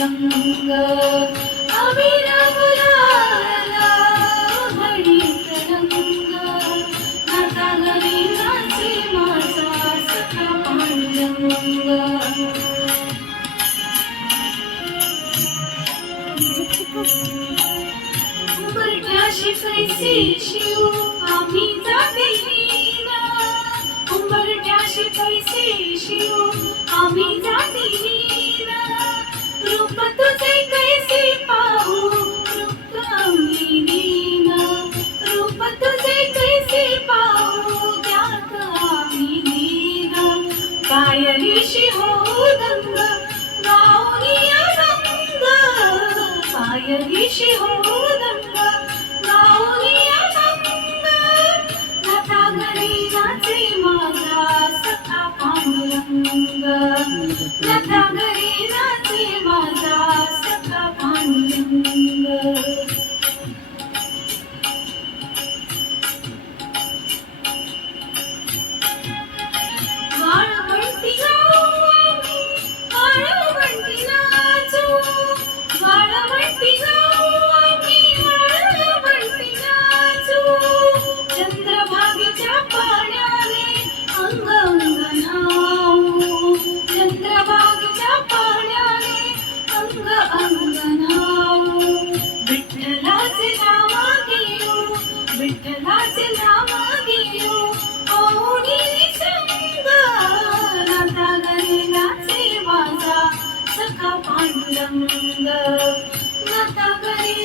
पांडुरंग अविरमुलाला घडीत रंग नाता घरी नाचे माझा सखा पांडुरंग उंबरठ्याशी कैसे शिव आम्ही जातीना उंबरठ्याशी कैसे शिव आम्ही जातीना रूप तुझे कैसे पाहू रूप आम्ही देईना रूप तुझे कैसे पाहू ज्ञात आम्ही देईना पायरीशी हो दंग गाऊनी अभंग पायरीशी हो दंग गाऊनी अभंग नाता घरी नाचे माझा सखा पांडुरंग नाता घरी नाचे माझा सखा पांडुरंग वाळवंटी गाऊ आम्ही वाळवंटी नाचू वाळवंटी गाऊ आम्ही वाळवंटी नाचू चंद्रभागेच्या पाण्याने अंग अंग न्हाऊ चंद्रभागेच्या पाण्याने अंग अंग न्हाऊ विठ्ठलाचे नाव घेऊ विठ्ठलाचे नाव घेऊ ओढी निसंग नाता घरी नाचे माझा सखा पांडुरंग नाता घरी